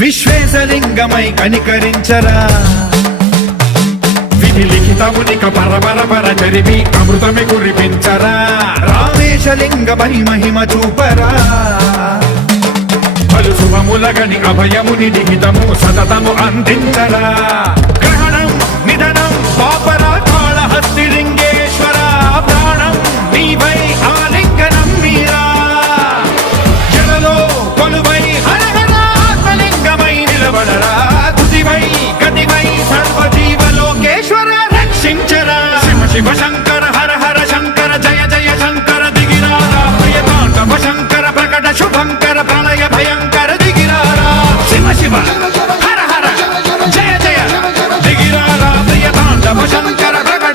విశ్వేశలింగమై కనికరించరా విధి లిఖితమునిక పరపర చరివి అమృతమి కురిపించరా రామేశలింగమై మహిమ చూపరా పలు శుభములగని అభయముని లిఖితము సతతము అందించరా గ్రహణం నిధనం పాపరా కాళహస్తి లింగేశ్వర ప్రాణం నీవై ఆలింగనం మీరా జలలో కొలువై హరహర ఆత్మలింగమై నిలబడరా తుదివై గతివై సర్వజీవలోకేశ్వర రక్షించరా శివ శివ శంకర